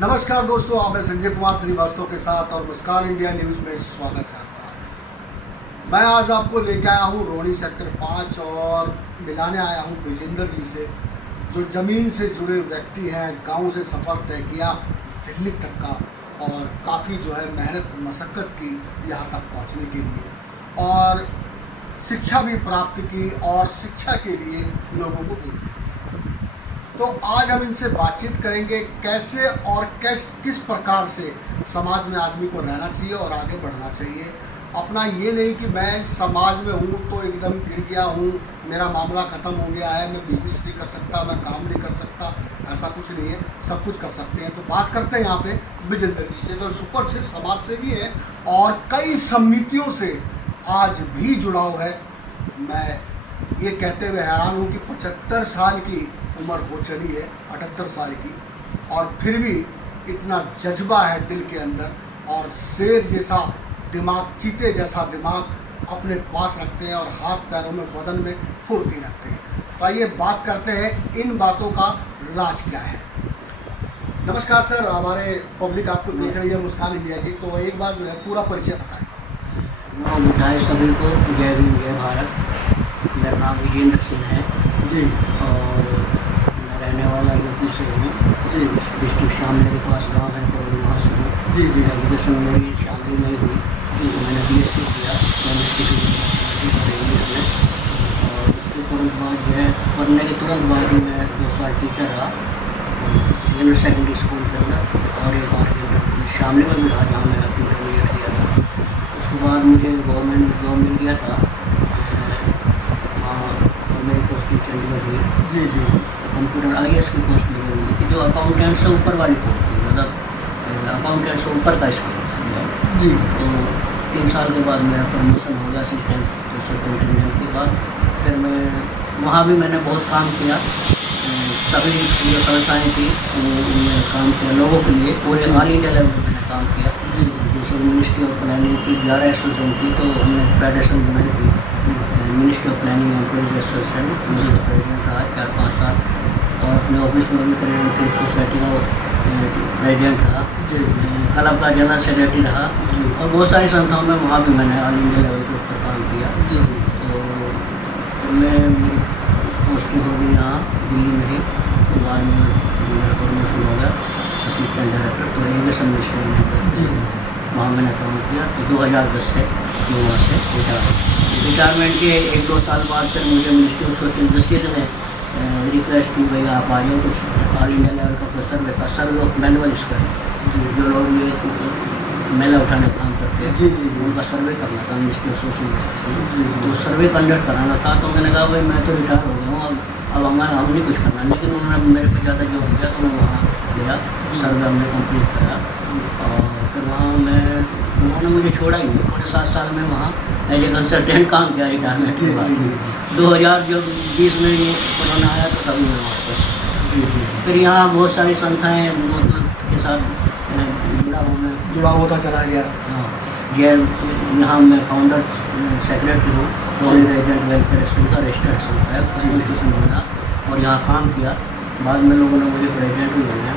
नमस्कार दोस्तों, आप मैं संजय कुमार श्रीवास्तव के साथ और मुस्कान इंडिया न्यूज़ में स्वागत करता हूँ। मैं आज आपको लेकर आया हूँ रोहिणी सेक्टर 5 और मिलाने आया हूँ विजेंद्र जी से, जो ज़मीन से जुड़े व्यक्ति हैं। गांव से सफ़र तय किया दिल्ली तक का और काफ़ी जो है मेहनत मशक्क़त की यहाँ तक पहुँचने के लिए, और शिक्षा भी प्राप्त की और शिक्षा के लिए लोगों को बोलते हैं। तो आज हम इनसे बातचीत करेंगे कैसे और किस प्रकार से समाज में आदमी को रहना चाहिए और आगे बढ़ना चाहिए। अपना ये नहीं कि मैं समाज में हूँ तो एकदम गिर गया हूँ, मेरा मामला ख़त्म हो गया है, मैं बिजनेस नहीं कर सकता, मैं काम नहीं कर सकता, ऐसा कुछ नहीं है, सब कुछ कर सकते हैं। तो बात करते हैं यहाँ पे विजेंद्र जी से, जो सुप्रसिद्ध समाज सेवी है और कई समितियों से आज भी जुड़ाव है। मैं ये कहते हुए हैरान हूँ कि 75 साल की उम्र हो चली है, 78 साल की, और फिर भी इतना जज्बा है दिल के अंदर और शेर जैसा दिमाग, चीते जैसा दिमाग अपने पास रखते हैं और हाथ पैरों में, बदन में फुर्ती रखते हैं। तो आइए बात करते हैं इन बातों का राज क्या है। नमस्कार सर, हमारे पब्लिक आपको देख रही है मुस्कान इंडिया की, तो एक बार जो है पूरा परिचय बताएं। मिठाई सभी को जय भीम जय भारत। मेरा नाम विजेंद्र सिंह है जी, और मैं रहने वाला यूपी से हूँ जी, डिस्ट्रिक्ट शामली के पास गाँव है, तो वहाँ से हूँ। जी, जी, एजुकेशन मेरी शामली में ही हुई। मैंने BSc किया केमिस्ट्री इंग्लिश में, और उसके तुरंत बाद जो है पढ़ने के तुरंत बाद ही मैं 2 साल टीचर रहा सीनियर सेकेंडरी स्कूल के अंदर, और एक और शामली में भी रहा जहाँ मैंने इंटरमीडिएट किया था। उसके बाद मुझे गवर्नमेंट जॉब मिल गया था और मेरी पोस्टिंग चंडीगढ़ हुई। जी, जी, कंप्यूटर IAS की पोस्ट मुझे मिली थी, जो अकाउंटेंट से ऊपर वाली पोस्ट थी, मतलब अकाउंटेंट से ऊपर का स्केल था जी, तो 3 साल के बाद मेरा प्रमोशन हो गया असिस्टेंट सुपरिटेंडेंट के बाद। फिर मैं वहाँ भी मैंने बहुत काम किया, सभी जो संस्थाएँ थी उनमें काम किया लोगों के लिए, पूरे ऑल इंडिया लेवल पर मैंने काम किया। जैसे मिनिस्ट्री ऑफ प्लानिंग की 11 एसोसिएशन थी, तो हमने फेडरेशन बनाई थी ministry of planning employees association, उसका प्रेसिडेंट रहा 4-5 साल, और अपने ऑफिस में भी करेंगे थी सोसाइटी का प्रेसिडेंट रहा, क्लब का जनरल सेक्रेटरी रहा, और बहुत सारी संस्थाओं में वहाँ भी मैंने ऑल इंडिया लेवल के ऊपर काम किया। तो मैं पोस्टिंग हो गई यहाँ दिल्ली में ही, तो बाद में मेरा प्रमोशन हो गया असिस्टेंट डायरेक्टर तो इरीगेशन मिनिस्ट्री में, वहाँ मैंने काम किया। तो 2010 से मैं वहाँ से रिटायरमेंट के 1-2 साल बाद फिर मुझे मिनिस्ट्री ऑफ सोशल जस्टिस ने रिक्वेस्ट की, भैया आप आ जाओ कुछ ऑल इंडिया लेवल का कोई सर्वे ऑफ मैनुअल्स का, जो लोग ये मैला उठाने का काम करते हैं, जी, जी, उनका सर्वे करना था मिनिस्ट्री ऑफ सोशल जस्टिस में। तो सर्वे कंडक्ट कराना था, तो मैंने कहा भाई मैं तो रिटायर हो गया हूँ, अब हम नहीं कुछ करना, लेकिन उन्होंने मेरे पे ज़्यादा जोर दिया, तो मैं वहाँ गया, सर्वे हमने कंप्लीट करा, और फिर वहाँ उन्होंने मुझे छोड़ा ही नहीं। पूरे 7 साल में वहाँ एज ए कंसल्टेंट काम किया रिटायरमेंट के बाद। 2020 में ये कोरोना आया तो तभी मैं वहाँ पर फिर यहाँ बहुत सारी संस्थाएँ के साथ जुड़ा होता चला गया। हाँ, यहाँ मैं फाउंडर सेक्रेटरी हूँ, रेजिडेंट वेलफेयर स्कूल का रजिस्टर्ड संस्था है, उसका रजिस्ट्रेशन बना और यहाँ काम किया। बाद में लोगों ने मुझे प्रेसिडेंट भी बनाया,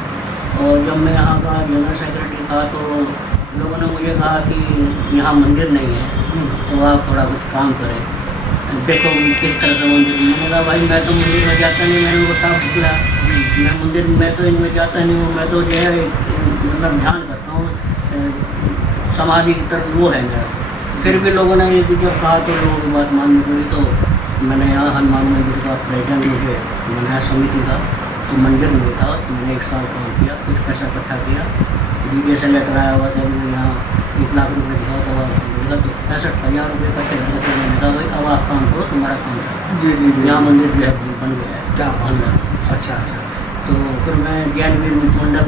और जब मैं यहाँ का जनरल सेक्रेटरी था तो लोगों ने मुझे कहा कि यहाँ मंदिर नहीं है, तो आप थोड़ा कुछ काम करें, देखो किस तरह से मंदिर। मैंने कहा भाई मैं तो मंदिर में जाता नहीं, मैंने वो साफ दिखला, मैं मंदिर में तो इनमें जाता नहीं हूँ, मैं तो जो है मतलब ध्यान करता हूँ, समाधि की तरफ वो है मेरा। फिर भी लोगों ने ये जब कहा तो लोगों की बात माननी पड़ी, तो मैंने यहाँ हनुमान मंदिर का प्रेसिडेंट मुझे बनाया समिति का, तो मंदिर में था, तो मैंने 1 साल काम किया, कुछ पैसा इकट्ठा किया, DDA से लेटर आया हुआ था, मैं यहाँ 1 लाख रुपये दिया, तो मिलेगा तो 65,000 रुपये इकट्ठे करके, तो मैंने कहा भाई अब आप काम करो, तुम्हारा काम चला। जी, जी, यहाँ मंदिर जो है बन गया है। क्या बात है, अच्छा, अच्छा। तो फिर मैं जैन मंडल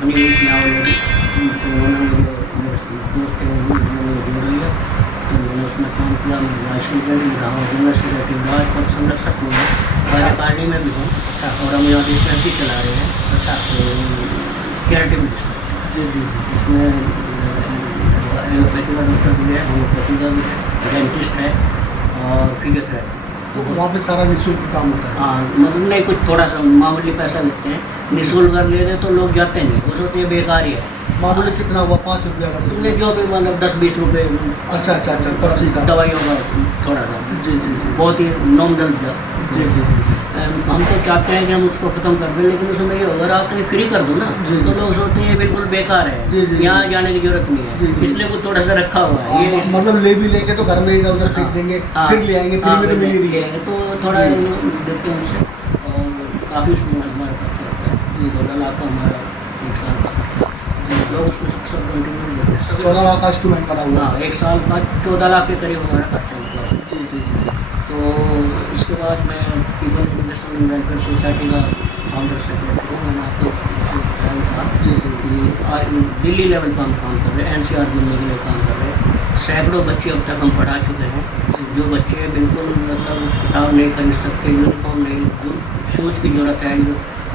बनी हुई थी ऑलरेडी, उन्होंने मुझे मेरे दोस्त थे उन्होंने मुझे जोड़ लिया, तो मैंने उसमें काम किया। मैं वाइस प्रेसिडेंट भी रहा हूँ, जनरल सेक्रेटरी रहा, पद संरक्षक में हूँ, कार्यकारिणी में भी हूँ, और हम यहाँ डिस्पेंसरी चला रहे हैं, अच्छा, चैरिटेबल डिस्पेंसरी। जी, जी, जी, इसमें एलोपैथी का डॉक्टर भी है, होम्योपैथी का भी है, डेंटिस्ट है और फिजियोथेरेपी तो वहाँ पे सारा निःशुल्क काम होता है? हाँ, मतलब नहीं, कुछ थोड़ा सा मामूली पैसा लेते हैं। निःशुल्क अगर ले रहे तो लोग जाते नहीं, वो सोचते हैं बेकार ही है। मामूली कितना हुआ? 5 रुपया का? तुमने जो भी मतलब 10-20 रुपये अच्छा अच्छा अच्छा, पर्ची का? दवाइयों का थोड़ा सा, जी जी जी बहुत ही नॉमिनल। जी जी जी हम तो चाहते हैं कि हम उसको ख़त्म कर दें, लेकिन उसमें ये अगर आप कहीं फ्री कर दो ना जी। तो लोग सोचते हैं ये बिल्कुल बेकार जी, है, जी, यहाँ जी। जाने की जरूरत नहीं जी, है, जी। इसलिए कुछ थोड़ा सा रखा हुआ है ये। मतलब ले भी लेंगे तो घर में इधर उधर फेंक हाँ, देंगे, हाँ, फिर ले आएंगे, फ्री में तो मिल ही रही है। तो थोड़ा जी। देते हैं उनसे, और काफ़ी उसमें हमारा खर्चा होता है। 14 लाख का हमारा 1 साल का खर्चा, लोग उसमें सब कंटिन्यू देते हैं। 14 लाख का इंस्ट्रूमेंट बना हुआ? हाँ, 1 साल का 14 लाख के करीब हमारा खर्चा होता है। जी जी जी। तो इसके बाद मैं पीपल एजुकेशनल वेलफेयर सोसाइटी का फाउंडर सेक्रेटरी हूँ। मैंने आपको जैसे बताया था जी जी कि दिल्ली लेवल पर हम काम कर रहे हैं, NCR दिल्ली के लिए काम कर रहे हैं। सैकड़ों बच्चे अब तक हम पढ़ा चुके हैं, जो बच्चे बिल्कुल मतलब किताब नहीं खरीद सकते, यूनिफॉर्म नहीं, जो शूज़ की ज़रूरत है,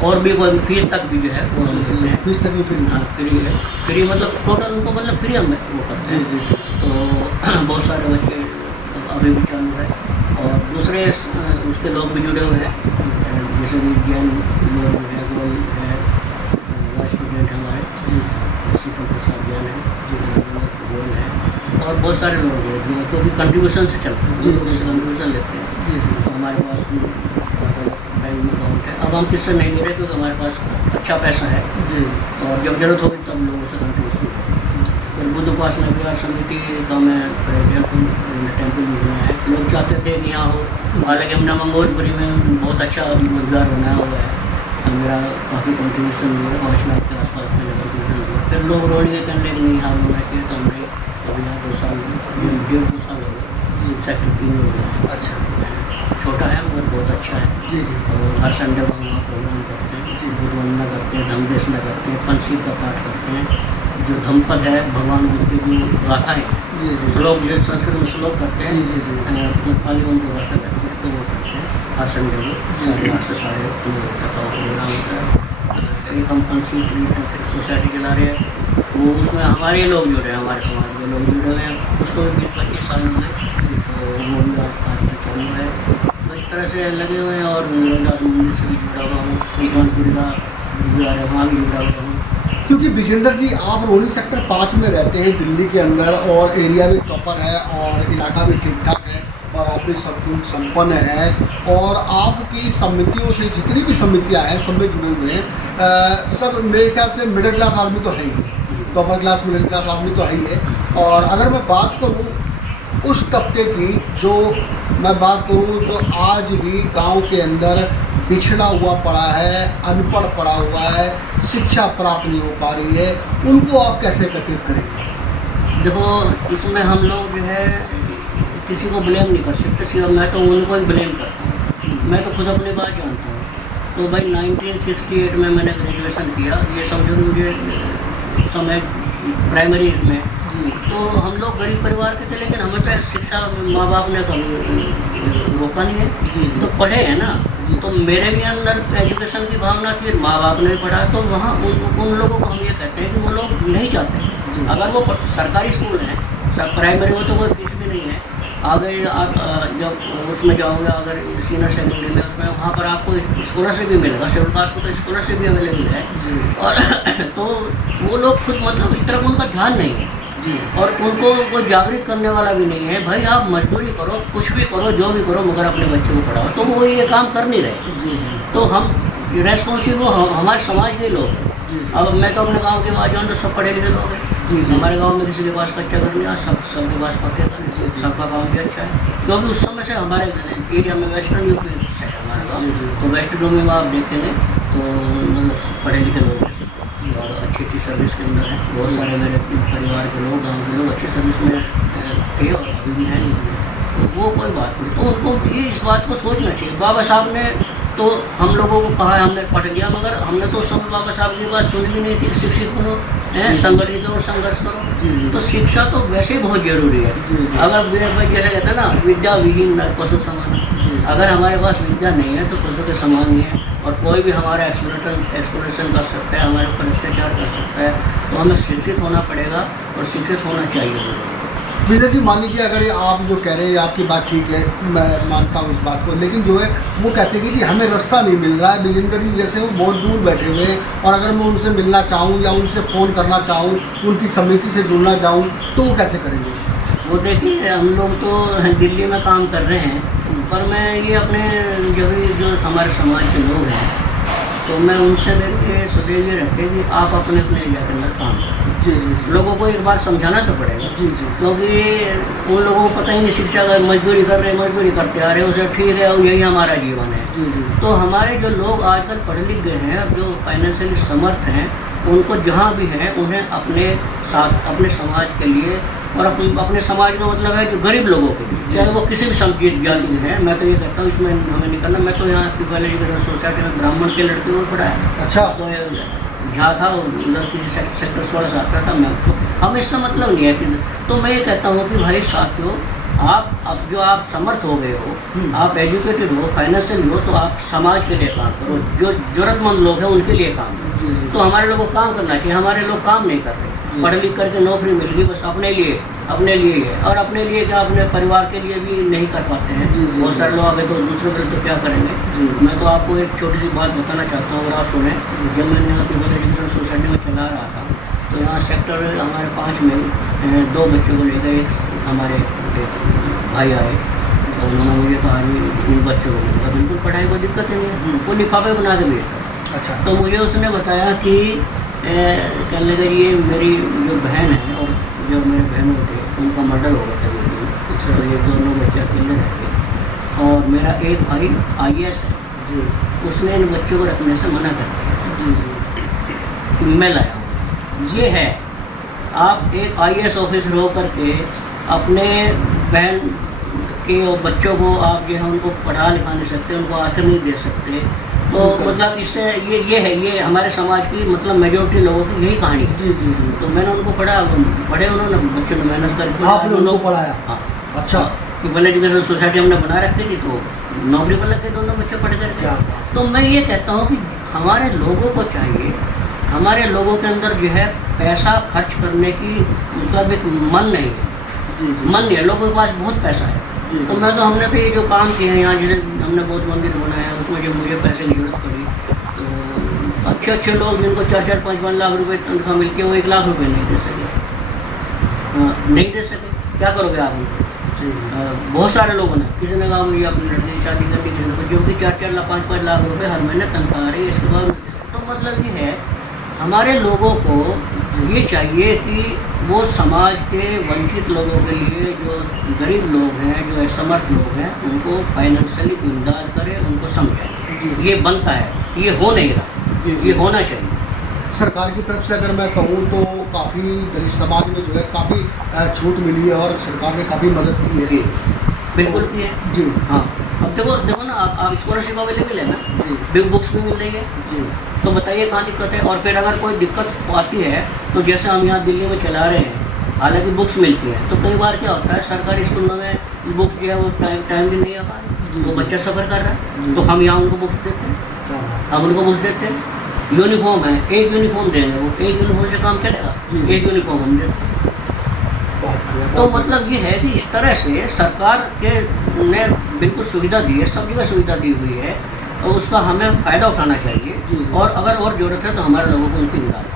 और भी कोई फीस तक भी जो है वो हम देते हैं। फीस तक भी फ्री? हाँ, फ्री है। फ्री मतलब टोटल उनको मतलब फ्री हम वो करते हैं। जी जी। तो बहुत सारे बच्चे अभी भी चालू है, और दूसरे उसके लोग भी जुड़े हुए हैं, जैसे कि जैन लोग हैं, गोल है, वाइस प्रेसिडेंट हमारे जी शीतल प्रसाद जैन है, गोल है, और बहुत सारे लोग हैं जो क्योंकि कंट्रीब्यूशन से चलते हैं, जी, जो जी। कंट्रीब्यूशन लेते हैं। जी जी। तो हमारे पास बैंक में अकाउंट है। अब हम किससे नहीं ले रहे क्योंकि हमारे पास अच्छा पैसा है, जी और जब जरूरत होगी तब लोगों से कंट्रीब्यूशन करें। फिर बुद्ध उपासना विहार समिति का मैं प्रेसिडेंट टेम्पल में है। लोग चाहते थे कि यहाँ हो, हालांकि हमने मंगोलपुरी में बहुत अच्छा विहार बनाया हुआ है, मेरा काफ़ी कंट्रीब्यूशन हुआ है, 5 लाख के आसपास में कंट्रीब्यूशन हुआ। फिर लोग रोड के करने के नहीं यहाँ होना चाहिए, तो हमने अभी यहाँ 2 साल 1.5-2 साल हो गए, सेक्टर 3 हो गया। अच्छा। छोटा है मगर बहुत अच्छा है। जी जी। और हर संडे को हम वहाँ प्रोग्राम करते हैं, बुद्ध वंदना करते हैं, धम्म देशना करते हैं, पंचशील का पाठ करते हैं। जो धम्मपद है भगवान बुद्ध की जो गाथाएँ, जी जी। श्लोक जैसे संस्कृत में श्लोक करते हैं, जी जी जी। नेपाली उनको गाथा करते हैं, तो वो करते हैं हर संडे को 8:30 से 9:30 तक का प्रोग्राम होता है। एक हम पंचशील सोसाइटी चला रहे हैं, वो उसमें हमारे लोग जुड़े हैं, हमारे समाज के लोग जुड़े हुए हैं, उसको भी 20-25 साल हो गए, तो वो भी आज चालू है। तो इस तरह से लगे हुए हैं, और रविदास मंदिर से भी जुड़ा हुआ हूँ, सुल्तानपुर का गुरुद्वारा वहाँ भी जुड़ा हुआ हूँ। क्योंकि विजेंद्र जी आप रोहिणी सेक्टर 5 में रहते हैं दिल्ली के अंदर, और एरिया भी टॉपर है, और इलाका भी ठीक ठाक है, और आप भी सब कुछ संपन्न है, और आपकी समितियों से जितनी भी समितियां हैं सब में जुड़े हुए हैं। सब मेरे ख्याल से मिडिल क्लास आदमी तो है ही है, टॉपर क्लास मिडिल क्लास आदमी तो है ही है। और अगर मैं बात करूँ उस तबके की, जो मैं बात करूँ जो आज भी गांव के अंदर पिछड़ा हुआ पड़ा है, अनपढ़ पड़ा हुआ है, शिक्षा प्राप्त नहीं हो पा रही है, उनको आप कैसे एकत्रित करेंगे? देखो, इसमें हम लोग जो है किसी को ब्लेम नहीं कर सकते, सिर्फ मैं तो उनको ही ब्लेम करता हूँ। मैं तो खुद अपनी बात जानता हूँ। तो भाई 1968 में मैंने ग्रेजुएशन किया, ये समझो मुझे समय प्राइमरी में, तो हम लोग गरीब परिवार के थे, लेकिन हमें पे शिक्षा माँ बाप ने कभी रोका नहीं है, तो पढ़े हैं ना। तो मेरे भी अंदर एजुकेशन की भावना थी, माँ बाप ने पढ़ा, तो वहाँ उन लोगों को हम ये कहते हैं कि वो लोग नहीं चाहते। अगर वो सरकारी स्कूल हैं, सब प्राइमरी हो तो कोई फीस भी नहीं है, आगे आप जब उसमें जाओगे अगर सीनियर सेकेंडरी में, उसमें वहाँ पर आपको स्कॉलरशिप भी मिलेगा, शेड्यूल कास्ट को तो स्कॉलरशिप भी अवेलेबल है। और तो वो लोग खुद मतलब इस तरफ उनका ध्यान नहीं है, और उनको कोई जागृत करने वाला भी नहीं है। भाई आप मजदूरी करो, कुछ भी करो, जो भी करो, मगर अपने बच्चों को पढ़ाओ, तो वो ये काम कर नहीं रहे। तो हम रेस्पॉन्सिबल हमारे समाज के लोग हैं। अब मैं तो अपने गांव के बाद जाऊँ तो सब पढ़े लिखे लोग हैं। हमारे गांव में किसी के पास कच्चा घर नहीं, आज सबके पास पक्के घर हैं, सबका काम भी अच्छा है, क्योंकि उस समय से हमारे एरिया में वेस्टर्न यूपी से है हमारा गाँव। तो वेस्ट डोमी में आप देखेंगे तो पढ़े लिखे लोग हैं, और अच्छी सर्विस के अंदर है। बहुत सारे मेरे परिवार के लोग, गाँव के लोग अच्छी सर्विस में थे और अभी भी हैं, तो वो कोई बात नहीं। तो उनको ये इस बात को सोचना चाहिए। बाबा साहब ने तो हम लोगों को कहा है, हमने पढ़ लिया, मगर हमने तो उस समय बाबा साहब की बात सुनी भी नहीं थी। शिक्षित बनो, संगठित और संघर्ष करो। तो शिक्षा तो वैसे ही बहुत जरूरी है। अगर जैसे कहते हैं ना, विद्या विहीन पशु समान, अगर हमारे पास विद्या नहीं है तो पशु के समान ही है, और कोई भी हमारा एक्सप्लोरेशन कर सकता है, हमारे ऊपर अत्याचार कर सकता है। तो हमें शिक्षित होना पड़ेगा, और शिक्षित होना चाहिए। विजय जी, मान लीजिए अगर ये आप जो कह रहे हैं आपकी बात ठीक है, मैं मानता हूँ इस बात को, लेकिन जो है वो कहते हैं कि हमें रास्ता नहीं मिल रहा है। विजेंद्र जी जैसे वो बहुत दूर बैठे हुए हैं, और अगर मैं उनसे मिलना चाहूँ या उनसे फ़ोन करना चाहूँ, उनकी समिति से जुड़ना चाहूँ, तो वो कैसे करेंगे? वो देखिए, हम लोग तो दिल्ली में काम कर रहे हैं, पर मैं ये अपने जो हमारे समाज के लोग हैं, तो मैं उनसे मेरे सदैव ये रखते कि आप अपने अपने एरिया के अंदर काम करें। जी जी। लोगों को एक बार समझाना तो पड़ेगा। जी जी। क्योंकि उन लोगों को पता ही नहीं, शिक्षा का मजदूरी कर रहे, मजदूरी करते आ रहे हैं, उसे ठीक है, यही हमारा जीवन है। जी जी। तो हमारे जो लोग आजकल पढ़े लिख गए हैं, अब जो फाइनेंशियली समर्थ हैं, उनको जहाँ भी हैं उन्हें अपने साथ, अपने समाज के लिए, और अपने समाज में मतलब है कि गरीब लोगों के लिए, चाहे वो किसी भी जाति के हैं, मैं तो ये कहता हूँ इसमें हमें नहीं करना। मैं तो यहाँ पीपल एजुकेशन सोसाइटी में ब्राह्मण के लड़के को पढ़ाया। अच्छा। तो जहाँ था लड़की सेक्टर 16 से आता था, मैं उसको, हमें इससे मतलब नहीं है कि, तो मैं ये कहता हूँ कि भाई साथियों, आप अब जो आप समर्थ हो गए हो, आप एजुकेटेड हो, फाइनेंशियल हो, तो आप समाज के लिए काम करो। जो ज़रूरतमंद लोग हैं उनके लिए काम करो। तो हमारे लोगों को काम करना चाहिए। हमारे लोग काम नहीं कर रहे, पढ़ लिख करके नौकरी मिल गई बस अपने लिए है, और अपने लिए क्या, अपने परिवार के लिए भी नहीं कर पाते हैं। बहुत सारे लोग आगे तो दूसरे के लिए तो क्या करेंगे। मैं तो आपको एक छोटी सी बात बताना चाहता हूँ, और आप सुने। जब मैंने यहाँ पीपल एजुकेशन सोसाइटी में चला रहा था, तो यहाँ सेक्टर हमारे 5 में 2 बच्चों को ले गए, हमारे भाई आए, तो उन्होंने मुझे कहा इन बच्चों को बिल्कुल पढ़ाई को दिक्कत नहीं है, वो लिफाफे बना के भेजता। अच्छा। तो मुझे उसने बताया कि कहने लगा ये मेरी जो बहन है, और जो मेरे बहन थे उनका मर्डर हो गया था बिल्कुल। अच्छा। तो ये दोनों बच्चे अकेले रहते, और मेरा एक भाई IAS है जी, उसने इन बच्चों को रखने से मना कर दिया जी जी, मैं लाया हूँ। ये है, आप एक IAS ऑफिसर हो करके अपने बहन के बच्चों को आप जो है उनको पढ़ा लिखा नहीं सकते, उनको आश्रय नहीं दे सकते। तो मतलब इससे ये है, ये हमारे समाज की मतलब मेजोरिटी लोगों की यही कहानी है। जी जी जी। तो मैंने उनको पढ़े, उन्होंने बच्चों ने मेहनत करके आपने उनको पढ़ाया? हाँ। अच्छा। पीपल एजुकेशन सोसाइटी हमने बना रखी थी, तो नौकरी पर लग गए दोनों बच्चे पढ़ करके। तो मैं ये कहता हूँ कि हमारे लोगों को चाहिए, हमारे लोगों के अंदर जो है पैसा खर्च करने की मतलब एक मन नहीं है। मन नहीं है, लोगों के पास बहुत पैसा है। तो हमने तो ये जो काम किए हैं यहाँ, जैसे हमने बहुत मंदिर बनाया, उसमें जब मुझे पैसे की जरूरत पड़ी, तो अच्छे लोग जिनको 4-4, 5-5 लाख रुपए तनख्वाह मिलती है, वो 1 लाख रुपए नहीं दे सके। नहीं दे सके, क्या करोगे आप उनको? बहुत सारे लोगों ने, किसी ने कहा मुझे अपनी लड़की की शादी करनी, किसी ने, जो कि 4-4 लाख, 5-5 लाख रुपए हर महीने तनख्वाह आ रही है, इसके बाद। तो मतलब ये है, हमारे लोगों को ये चाहिए कि वो समाज के वंचित लोगों के लिए, जो गरीब लोग हैं, जो असमर्थ लोग हैं, उनको फाइनेंशियली इमदाद करें, उनको समझाएं। ये बनता है, ये हो नहीं रहा, ये होना चाहिए। सरकार की तरफ से अगर मैं कहूँ तो काफ़ी दलित समाज में जो है काफ़ी छूट मिली है, और सरकार ने काफ़ी मदद की है। जी बिल्कुल की है जी। हाँ, अब देखो ना, आप स्कॉलरशिप अवेलेबल है ना जी, बिग बुक्स भी मिल रही है जी। तो बताइए कहाँ दिक्कत है। और फिर अगर कोई दिक्कत आती है, तो जैसे हम यहाँ दिल्ली में चला रहे हैं, हालांकि बुक्स मिलती हैं, तो कई बार क्या होता है, सरकारी स्कूलों में बुक्स जो है वो टाइम भी नहीं आ पा रही, तो बच्चा सफ़र कर रहा है, तो हम यहाँ उनको बुक्स देते हैं, हम उनको बुक्स देते हैं। यूनिफॉर्म है, एक यूनिफॉर्म देंगे, वो एक यूनिफॉर्म से काम चलेगा, एक यूनिफॉर्म हम देते हैं। तो मतलब ये है कि इस तरह से सरकार के ने बिल्कुल सुविधा दी है, सब जगह सुविधा दी हुई है, और उसका हमें फ़ायदा उठाना चाहिए, और अगर और ज़रूरत है तो हमारे लोगों को उनकी इमदाद।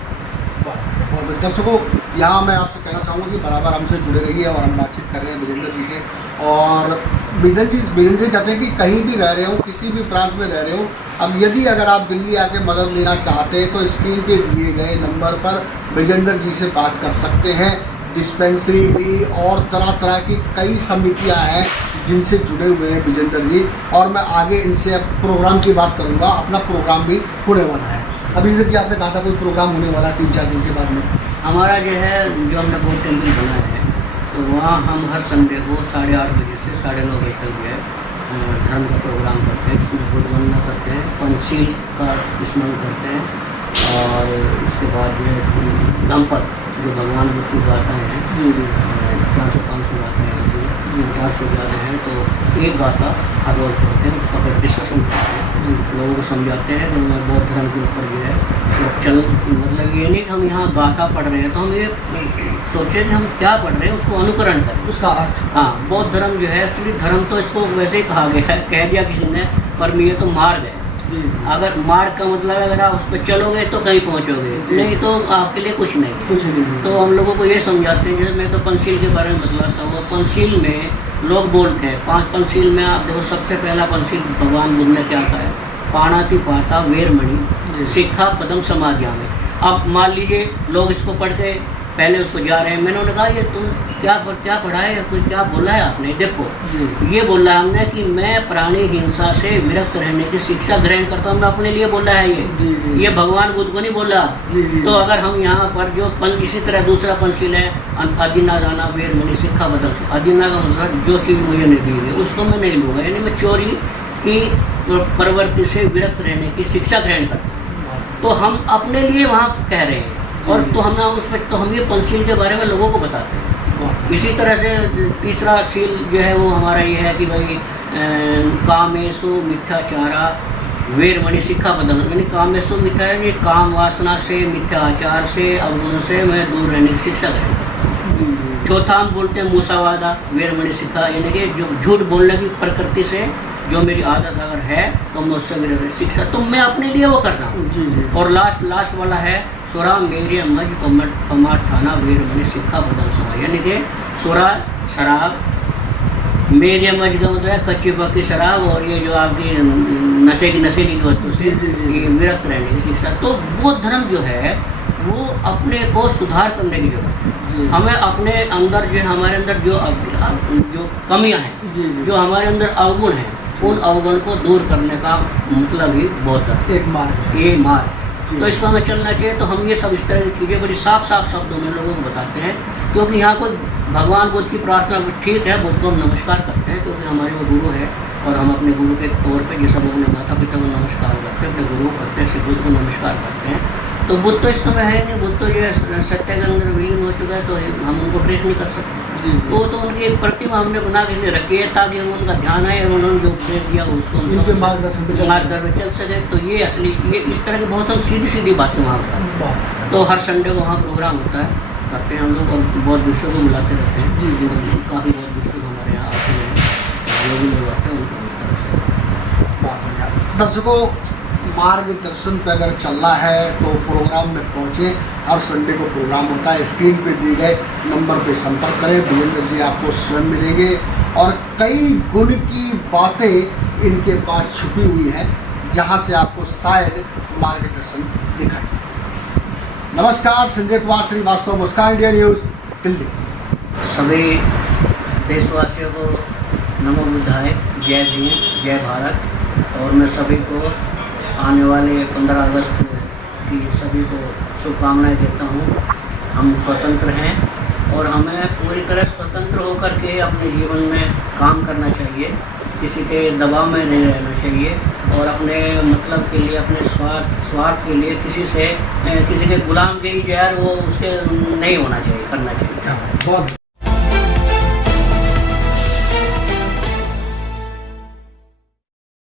दर्शकों, यहाँ मैं आपसे कहना चाहूँगा कि बराबर हमसे जुड़े रहिए, और हम बातचीत कर रहे हैं विजेंद्र जी से। और विजेंद्र जी कहते हैं कि कहीं भी रह रहे हो, किसी भी प्रांत में रह रहे हो, अब यदि अगर आप दिल्ली आके मदद लेना चाहते हैं, तो स्क्रीन पे दिए गए नंबर पर विजेंद्र जी से बात कर सकते हैं। डिस्पेंसरी भी और तरह तरह की कई समितियां हैं जिनसे जुड़े हुए हैं विजेंद्र जी, और मैं आगे इनसे अब प्रोग्राम की बात करूंगा। अपना प्रोग्राम भी होने वाला है। अभी जैसे कि आपने कहा था कोई प्रोग्राम होने वाला 3-4 दिन के बाद में। हमारा जो है, जो हमने बोर्ड टेम्पल बनाया है, तो वहाँ हम हर संडे को 8:30 बजे से 9:30 बजे तक जो है धर्म का प्रोग्राम करते हैं। इसमें बुद्ध वंदना करते हैं, पंचशील का स्मरण करते हैं, और इसके बाद जो है दंपत जो भगवान बुद्ध की गाथाएँ हैं, 400-500 गाथाएँ हैं, उसमें 400 ज़्यादा हैं, तो एक गाथा हर रोज पढ़ते हैं, उसका फिर डिस्कशन करते हैं। जी। लोगों को समझाते हैं कि हमारे बौद्ध धर्म के ऊपर जो है तो चल, मतलब ये नहीं कि हम यहाँ गाथा पढ़ रहे हैं तो हम ये सोचें कि हम क्या पढ़ रहे हैं उसको अनुकरण करें। उसका अर्थ। हाँ, बौद्ध धर्म जो है एक्चुअली धर्म तो इसको वैसे ही कहा गया है, कह दिया किसी ने, पर ये तो मार्ग है। जी। अगर मार्ग का मतलब है अगर आप उस पर चलोगे तो कहीं पहुँचोगे, नहीं तो आपके लिए कुछ नहीं है। कुछ नहीं। तो हम लोगों को ये समझाते हैं, जैसे मैं तो पंचशील के बारे में बतलाता हूँ। पंचशील में लोग बोलते हैं 5 पंचशील में आप देखो, सबसे पहला पंचशील भगवान बुद्ध ने क्या कहा है, पाणाति पाता वेरमणि शिक्षा पदम समाधियामि। अब मान लीजिए लोग इसको पढ़ के पहले उसको जा रहे हैं, मैंने उन्हें कहा ये तुम क्या पढ़ा है या कोई क्या बोला है आपने? देखो ये बोला हमने कि मैं प्राणी हिंसा से विरक्त रहने की शिक्षा ग्रहण करता हूँ, मैं अपने लिए बोला है ये भगवान बुद्ध को नहीं बोला। तो अगर हम यहाँ पर जो इसी तरह दूसरा पंचशील है अदिना दाना वेरमणि शिक्षा बदल से, अदिना का मतलब जो चीज़ मुझे नहीं दी गई उसको मैं नहीं लूँगा, यानी मैं चोरी की प्रवृत्ति से विरक्त रहने की शिक्षा ग्रहण करता हूँ। तो हम अपने लिए वहाँ कह रहे हैं, और तो हम उस पर तो हम ये पंचशील के बारे में लोगों को बताते हैं। इसी तरह से तीसरा शील जो है वो हमारा ये है कि भाई कामेशु मिथ्याचारा वेरमणि शिक्षा बदल, यानी कामेशु मिथ्या यानी काम वासना से, मिथ्याचार से, अवगुण से मैं दूर रहने की शिक्षा ग्रहण करता हूँ। चौथा हम बोलते हैं मूसावादा वेरमणि शिक्षा, यानी कि जो झूठ बोलने की प्रकृति से जो मेरी आदत अगर है तो मैं उससे मेरी शिक्षा, तो मैं अपने लिए वो कर रहा हूँ। और लास्ट वाला है सुरा मेरे मज पमाट थाना वेरमणि शिक्षा बदल समा, यानी कि सुरा शराब, मेरे मज का मतलब है कच्ची पक्की शराब, और ये जो आपकी नशेली वस्तु से ये विरक्त रहने की शिक्षा। तो वो धर्म जो है वो अपने को सुधार करने की जरूरत है। हमें अपने अंदर जो हमारे अंदर जो कमियां हैं, जो हमारे अंदर अवगुण हैं, उन अवगुण को दूर करने का मतलब ही बौद्ध धर्म एक मार्ग, ये मार्ग। तो इसको हमें चलना चाहिए। तो हम ये सब इस तरह की चीज़ें बड़ी साफ शब्दों में लोगों को बताते हैं, क्योंकि यहाँ कोई भगवान बुद्ध की प्रार्थना ठीक है, बुद्ध को हम नमस्कार करते हैं क्योंकि हमारे वो गुरु है, और हम अपने गुरु के तौर पे जैसा लोग अपने माता पिता को नमस्कार करते हैं, अपने गुरु को करते हैं, श्री बुद्ध को नमस्कार करते हैं। तो बुद्ध तो इस समय है नहीं, बुद्ध तो ये सत्य के अंदर विलीन हो चुका है, तो हम उनको ट्रेस नहीं कर सकते। तो उनकी एक प्रतिमा हमने बना के इसलिए रखी है ताकि हम उनका ध्यान आए और उन्होंने जो उपदेश दिया उसको हम मार्गदर्शन में चल सके। तो ये असली ये इस तरह की बहुत हम सीधी बातें वहाँ बताते हैं। तो हर संडे को वहाँ प्रोग्राम होता है, करते हैं हम लोग, और बहुत विषयों को बुलाते रहते हैं। काफ़ी बहुत विषय हमारे यहाँ आते हैं, जो भी लोग आते हैं उनको इस तरह से। बहुत बढ़िया। दर्शकों, मार्गदर्शन पे अगर चलना है तो प्रोग्राम में पहुँचे, हर संडे को प्रोग्राम होता है। स्क्रीन पे दिए गए नंबर पे संपर्क करें, विजेंद्र जी आपको स्वयं मिलेंगे, और कई गुण की बातें इनके पास छुपी हुई हैं जहां से आपको शायद मार्गदर्शन दिखाई दे। नमस्कार, संजय कुमार श्रीवास्तव, मुस्कान इंडिया न्यूज़, दिल्ली। सभी देशवासियों को नमो बुद्धाय, जय भीम, जय भारत। और मैं सभी को आने वाले 15 अगस्त की सभी को शुभकामनाएं देता हूँ। हम स्वतंत्र हैं और हमें पूरी तरह स्वतंत्र होकर के अपने जीवन में काम करना चाहिए, किसी के दबाव में नहीं रहना चाहिए, और अपने मतलब के लिए, अपने स्वार्थ के लिए किसी के गुलामगिरी जो है वो उसके नहीं होना चाहिए, करना चाहिए। बहुत